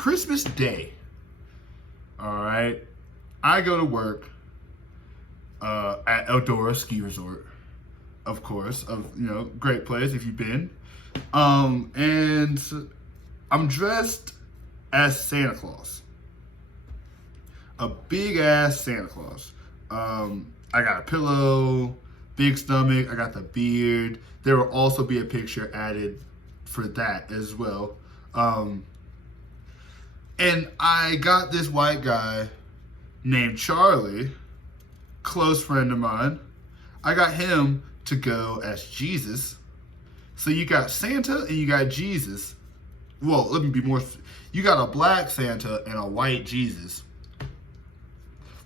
Christmas Day. All right. I go to work at Eldora Ski Resort, of course, great place if you've been. And I'm dressed as Santa Claus, a big ass Santa Claus. I got a pillow, big stomach, I got the beard. There will also be a picture added for that as well. And I got this white guy named Charlie, close friend of mine. I got him to go as Jesus. So you got Santa and you got Jesus. Well, let me be more. You got a black Santa and a white Jesus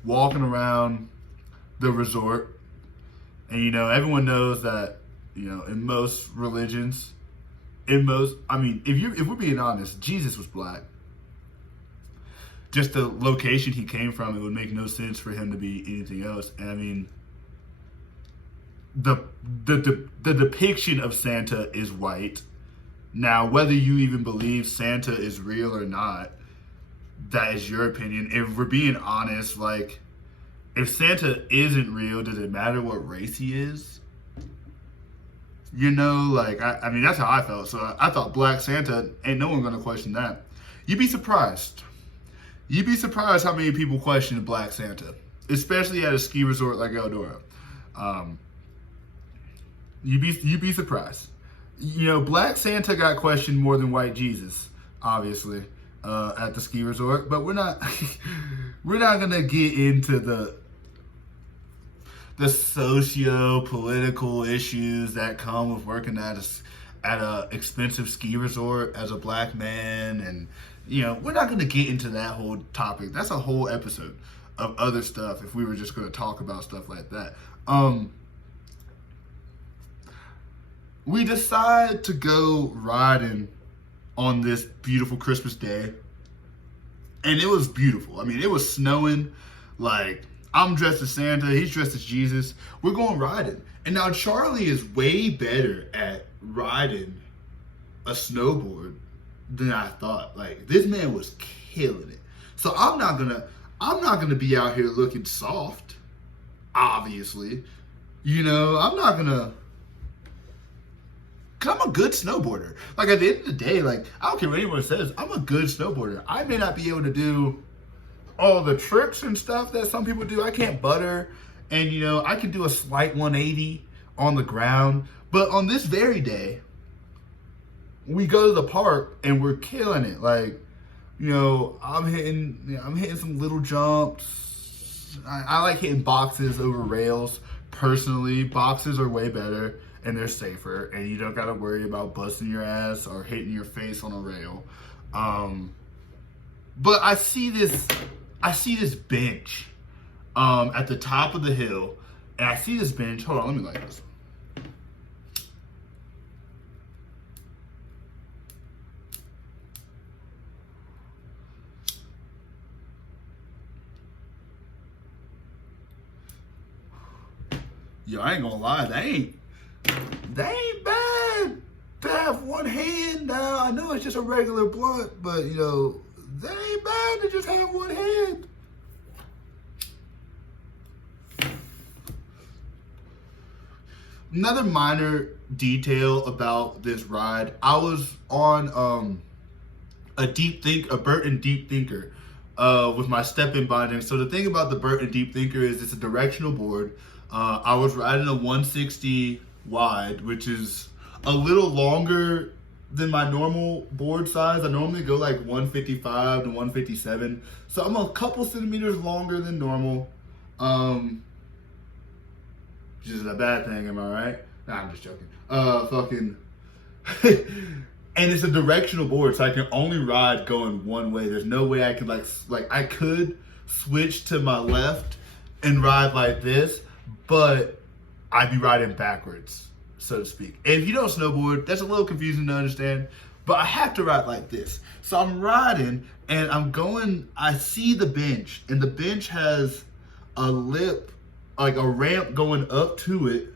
walking around the resort. And everyone knows that, in most religions, if we're being honest, Jesus was black. Just the location he came from, it would make no sense for him to be anything else. And the depiction of Santa is white. Now, whether you even believe Santa is real or not, that is your opinion. If we're being honest, if Santa isn't real, does it matter what race he is? That's how I felt. So I thought black Santa, ain't no one gonna question that. You'd be surprised. You'd be surprised how many people question black Santa, especially at a ski resort like Eldora. You'd be surprised. Black Santa got questioned more than white Jesus, obviously, at the ski resort. But we're not gonna get into the socio-political issues that come with working at a expensive ski resort as a black man, and we're not gonna get into that whole topic. That's a whole episode of other stuff if we were just gonna talk about stuff like that. We decide to go riding on this beautiful Christmas day. And it was beautiful. It was snowing. I'm dressed as Santa, he's dressed as Jesus. We're going riding. And now Charlie is way better at riding a snowboard than I thought. This man was killing it. So I'm not gonna be out here looking soft, obviously. I'm not gonna, cause I'm a good snowboarder. At the end of the day, I don't care what anyone says, I'm a good snowboarder. I may not be able to do all the tricks and stuff that some people do. I can't butter, and I can do a slight 180 on the ground. But on this very day, we go to the park and we're killing it. I'm hitting some little jumps. I like hitting boxes over rails. Personally, boxes are way better and they're safer, and you don't gotta worry about busting your ass or hitting your face on a rail. But I see this bench at the top of the hill, and I see this bench. Hold on, let me light this. Yo, I ain't gonna lie, they ain't bad to have one hand now. I know it's just a regular blunt, but they ain't bad to just have one hand. Another minor detail about this ride, I was on a Burton Deep Thinker with my step-in binding. So the thing about the Burton Deep Thinker is it's a directional board. I was riding a 160 wide, which is a little longer than my normal board size. I normally go 155 to 157. So I'm a couple centimeters longer than normal. Which isn't a bad thing, am I right? Nah, I'm just joking. And it's a directional board, so I can only ride going one way. There's no way I could I could switch to my left and ride like this, but I'd be riding backwards, so to speak. And if you don't snowboard, that's a little confusing to understand, but I have to ride like this. So I'm riding and I see the bench, and the bench has a lip, a ramp going up to it,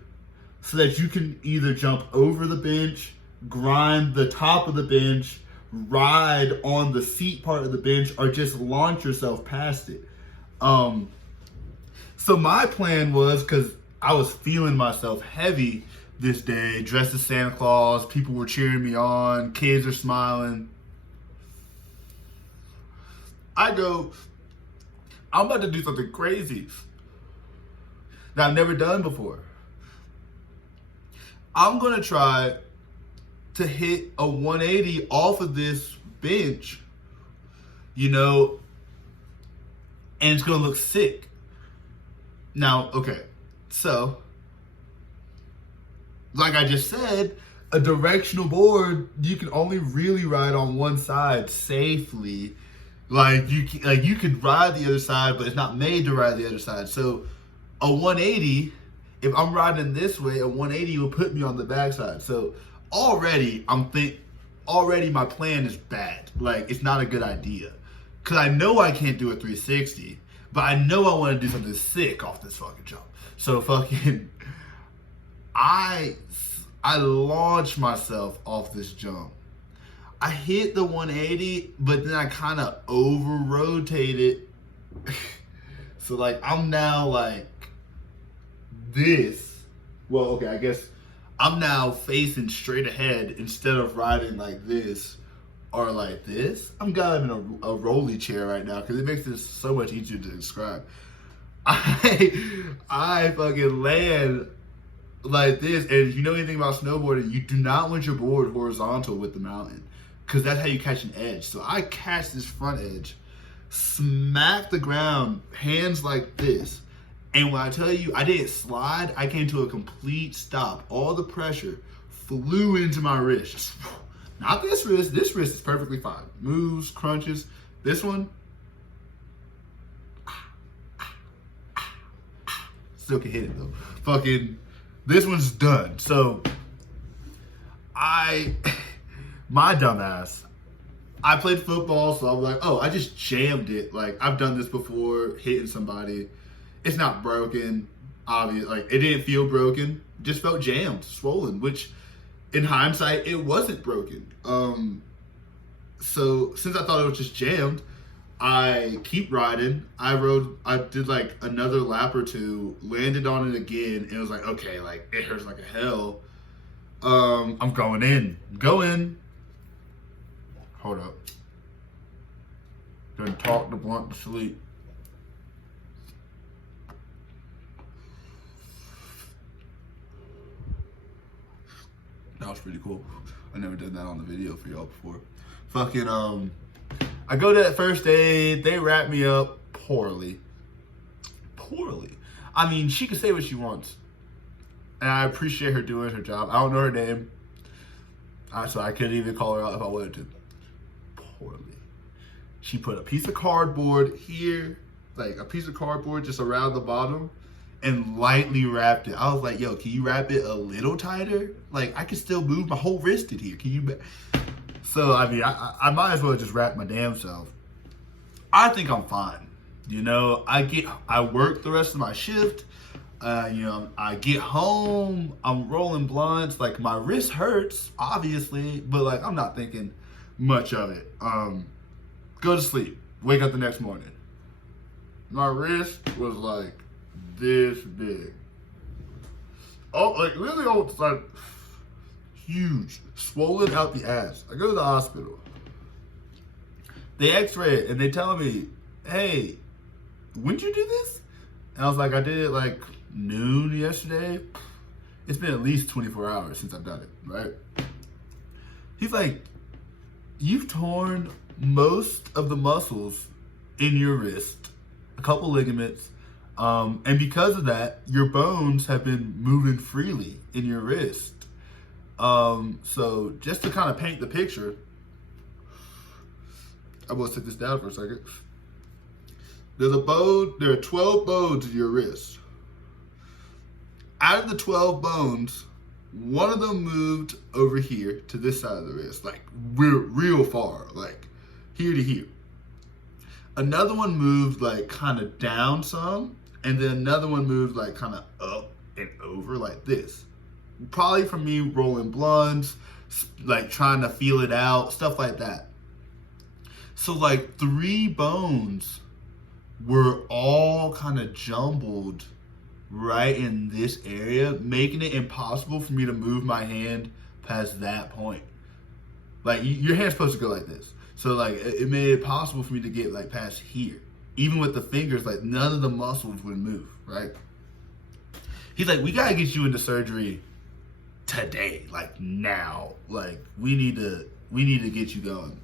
so that you can either jump over the bench, grind the top of the bench, ride on the seat part of the bench or just launch yourself past it. So my plan was, because I was feeling myself heavy this day, dressed as Santa Claus, people were cheering me on, kids are smiling. I go, I'm about to do something crazy that I've never done before. I'm gonna try to hit a 180 off of this bench, you know, and it's gonna look sick. Now, okay, so, like I just said, a directional board, you can only really ride on one side safely. Like you could ride the other side, but it's not made to ride the other side. So a 180, if I'm riding this way, a 180 will put me on the backside. So already my plan is bad. Like, it's not a good idea. Cause I know I can't do a 360, but I know I want to do something sick off this fucking jump. So fucking, I launched myself off this jump. I hit the 180, but then I kind of over-rotated. So, like, I'm now, like, this. Well, okay, I guess I'm now facing straight ahead instead of riding like this or like this. I'm kind of in a rolly chair right now because it makes this so much easier to describe. I fucking land like this, and if you know anything about snowboarding, you do not want your board horizontal with the mountain, because that's how you catch an edge. So I catch this front edge, smack the ground, hands like this. And when I tell you I didn't slide, I came to a complete stop. All the pressure flew into my wrist. Just, not this wrist. This wrist is perfectly fine. Moves, crunches. This one, still can hit it though. Fucking, this one's done. So my dumbass, I played football, so I was like, oh, I just jammed it. Like, I've done this before, hitting somebody. It's not broken, obvious. Like, it didn't feel broken. Just felt jammed, swollen, which in hindsight, it wasn't broken. So since I thought it was just jammed, I keep riding. I did like another lap or two, landed on it again, and it was like, okay, like, it hurts like a hell. I'm going in. Go in. Hold up. Done talk the blunt to sleep. That was pretty cool. I never did that on the video for y'all before. Fucking, I go to that first aid. They wrap me up poorly. Poorly. I mean, she can say what she wants. And I appreciate her doing her job. I don't know her name. So I couldn't even call her out if I wanted to. Poorly. She put a piece of cardboard here, like a piece of cardboard just around the bottom, and lightly wrapped it. I was like, yo, can you wrap it a little tighter? Like, I can still move my whole wrist in here. Can you? So, I mean, I might as well just wrap my damn self. I think I'm fine. You know, I work the rest of my shift. You know, I get home, I'm rolling blunts. Like, my wrist hurts, obviously, but like, I'm not thinking much of it. Go to sleep, wake up the next morning. My wrist was like this big. Oh, like really old, like huge, swollen out the ass. I go to the hospital. They x-ray it and they tell me, hey, when'd you do this? And I was like, I did it like noon yesterday. It's been at least 24 hours since I've done it, right? He's like, you've torn most of the muscles in your wrist, a couple ligaments, and because of that, your bones have been moving freely in your wrist. So just to kind of paint the picture, I will sit this down for a second. There are 12 bones in your wrist. Out of the 12 bones, one of them moved over here to this side of the wrist, like real far, like here to here. Another one moved like kind of down some, and then another one moved like kind of up and over like this. Probably from me rolling blunts, like trying to feel it out, stuff like that. So like 3 bones were all kind of jumbled right in this area, making it impossible for me to move my hand past that point. Like your hand's supposed to go like this. So like it made it possible for me to get like past here. Even with the fingers, like none of the muscles would move, right? He's like, we gotta get you into surgery today, like now. Like we need to get you going.